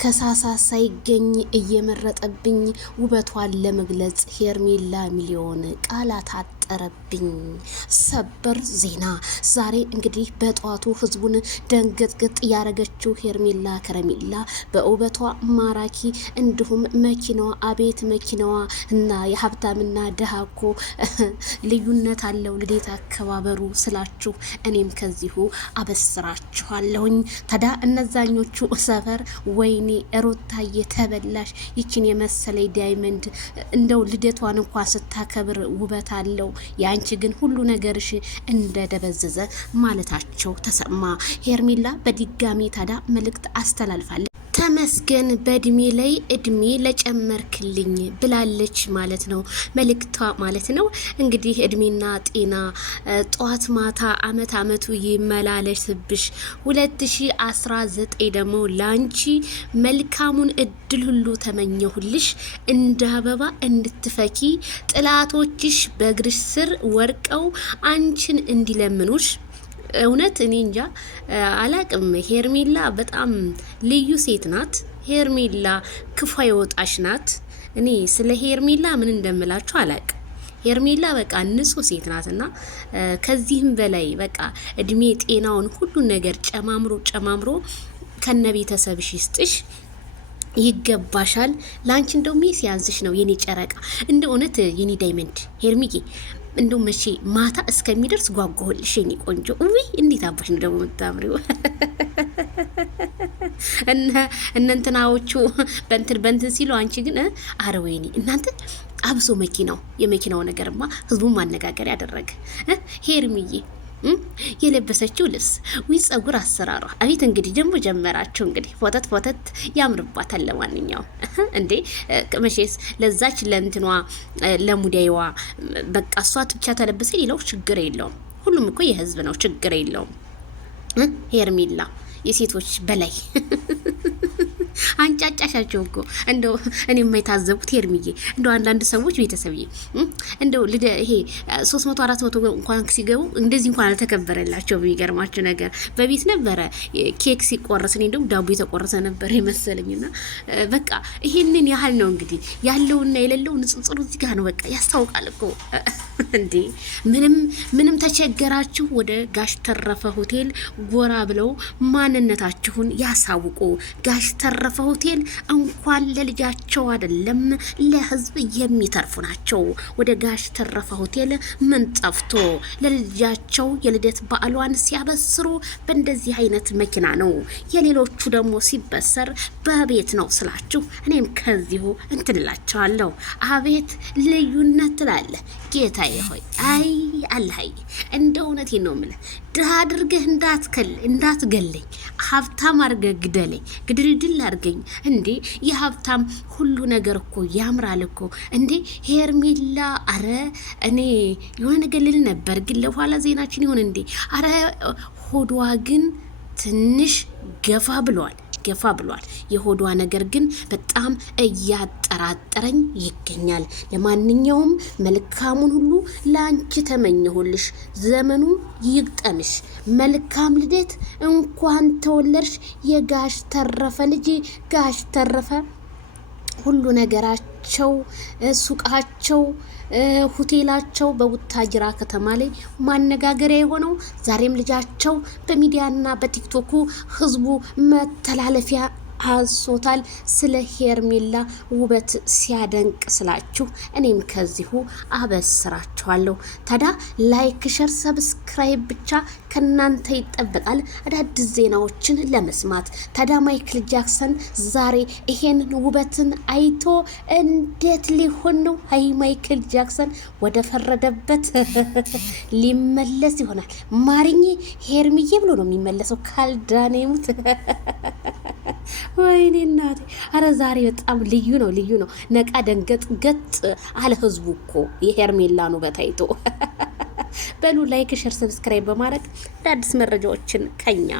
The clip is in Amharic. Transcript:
ከሳሳ ሳይገኝ እየመረጠብኝ ውበቷን ለመግለጽ ሄርሜላ ሚሊዮን ቃላት አጠረብኝ። ሰበር ዜና ዛሬ እንግዲህ በጠዋቱ ህዝቡን ደንገጥገጥ ያረገችው ሄርሜላ ከረሜላ በውበቷ ማራኪ እንዲሁም መኪናዋ አቤት መኪናዋ እና የሀብታምና ደሃ እኮ ልዩነት አለው ልዴት አከባበሩ ስላችሁ እኔም ከዚሁ አበስራችኋለሁኝ። ታዲያ እነዛኞቹ ሰፈር ወይኔ ሩታዬ ተበላሽ ይችን የመሰለ ዳይመንድ እንደው ልደቷን እንኳን ስታከብር ውበት አለው ያንቺ ግን ሁሉ ነገርሽ እንደደበዘዘ ማለታቸው ተሰማ። ሄርሜላ በድጋሚ ታዲያ መልእክት አስተላልፋለች። ተመስገን በእድሜ ላይ እድሜ ለጨመርክልኝ ብላለች ማለት ነው መልእክቷ ማለት ነው። እንግዲህ እድሜና ጤና ጧት ማታ አመቱ ይመላለስብሽ 2019 ደግሞ ላንቺ መልካሙን እድል ሁሉ ተመኘሁልሽ እንደ አበባ እንድትፈኪ ጥላቶችሽ በእግርሽ ስር ወርቀው አንቺን እንዲለምኑሽ እውነት እኔ እንጃ አላቅም። ሄርሜላ በጣም ልዩ ሴት ናት። ሄርሜላ ክፉ የወጣሽ ናት። እኔ ስለ ሄርሜላ ምን እንደምላችሁ አላቅ። ሄርሜላ በቃ ንጹህ ሴት ናትና ከዚህም በላይ በቃ እድሜ ጤናውን ሁሉ ነገር ጨማምሮ ከነ ቤተሰብሽ ይስጥሽ። ይገባሻል። ላንቺ እንደው ሜስ ያንስሽ ነው የኔ ጨረቃ። እንደ እውነት የኔ ዳይመንድ ሄርሚጌ እንደው መቼ ማታ እስከሚደርስ ጓጓሁልሽ የኔ ቆንጆ። ውይ እንዴት አባሽ ነው ደግሞ የምታምሪው። እነንትናዎቹ በእንትን ሲሉ አንቺ ግን አረ ወይኔ እናንተ አብሶ የመኪናው ነገርማ ህዝቡን ማነጋገር ያደረገ ሄርሚዬ የለበሰችው ልብስ ወይ ጸጉር አሰራሯ አቤት። እንግዲህ ደግሞ ጀመራችሁ እንግዲህ ፎተት ያምርባታል። ለማንኛውም እንዴ መቼስ ለዛች ለእንትኗ ለሙዳይዋ በቃ እሷ ብቻ ተለበሰ ሌላው ችግር የለውም። ሁሉም እኮ የህዝብ ነው፣ ችግር የለውም። ሄርሜላ የሴቶች በላይ አንጫጫሻቸው እኮ እንደው እኔ የማይታዘቡት ሄርሚዬ እንደው አንዳንድ ሰዎች ቤተሰብዬ እንደው ይሄ 300 400 እንኳን ሲገቡ እንደዚህ እንኳን አልተከበረላቸው። የሚገርማችሁ ነገር በቤት ነበረ ኬክ ሲቆረስ እኔ እንደው ዳቦ የተቆረሰ ነበር የመሰለኝና በቃ ይሄንን ያህል ነው እንግዲህ ያለውና የሌለው ንጽጽሩ እዚህ ጋር ነው። በቃ ያስታውቃል እኮ እንዴ ምንም ተቸገራችሁ ወደ ጋሽ ተረፈ ሆቴል ጎራ ብለው ማንነታችሁን ያሳውቁ። ጋሽ ተረፈ ሆቴል እንኳን ለልጃቸው አይደለም ለህዝብ የሚተርፉ ናቸው። ወደ ጋሽ ተረፈ ሆቴል ምን ጠፍቶ ለልጃቸው የልደት በዓሏን ሲያበስሩ በእንደዚህ አይነት መኪና ነው። የሌሎቹ ደግሞ ሲበሰር በቤት ነው ስላችሁ እኔም ከዚሁ እንትንላቸዋለሁ። አቤት ልዩነት ትላለ ጌታዬ ሆይ አይ አልሀይ እንደ እውነቴን ነው የምልህ። ድሃ አድርገህ እንዳትገለኝ ሀብታም አድርገህ ግደለኝ፣ ግድልድል አድርገኝ። እንዴ የሀብታም ሁሉ ነገር እኮ ያምራል እኮ እንዴ ሄርሜላ። አረ እኔ የሆነ ነገር ልል ነበር ግን ለኋላ ዜናችን ይሆን እንዴ። አረ ሆዷ ግን ትንሽ ገፋ ብሏል። የሆዷ ነገር ግን በጣም እያጠራጠረኝ ይገኛል። ለማንኛውም መልካሙን ሁሉ ላንቺ ተመኘሁልሽ። ዘመኑ ይግጠምሽ። መልካም ልደት። እንኳን ተወለድሽ የጋሽ ተረፈ ልጅ። ጋሽ ተረፈ ሁሉ ነገራቸው ሱቃቸው ሆቴላቸው በቡታጅራ ከተማ ላይ ማነጋገሪያ የሆነው ዛሬም ልጃቸው በሚዲያና በቲክቶኩ ህዝቡ መተላለፊያ አሶታል። ስለ ሄርሜላ ውበት ሲያደንቅ ስላችሁ እኔም ከዚሁ አበስራችኋለሁ። ታዲያ ላይክ፣ ሸር፣ ሰብስክራይብ ብቻ ከናንተ ይጠበቃል አዳዲስ ዜናዎችን ለመስማት። ታዲያ ማይክል ጃክሰን ዛሬ ይሄን ውበትን አይቶ እንዴት ሊሆን ነው? አይ ማይክል ጃክሰን ወደ ፈረደበት ሊመለስ ይሆናል። ማሪኝ ሄርሚዬ ብሎ ነው የሚመለሰው ካልዳኔሙት ወይኔ እናቴ። አረ ዛሬ በጣም ልዩ ነው። ነቃ ደንገጥ ገጥ አለ ህዝቡ እኮ የሄርሜላን ውበት አይቶ። በሉ ላይክ፣ ሸር፣ ሰብስክራይብ በማድረግ አዳዲስ መረጃዎችን ከኛ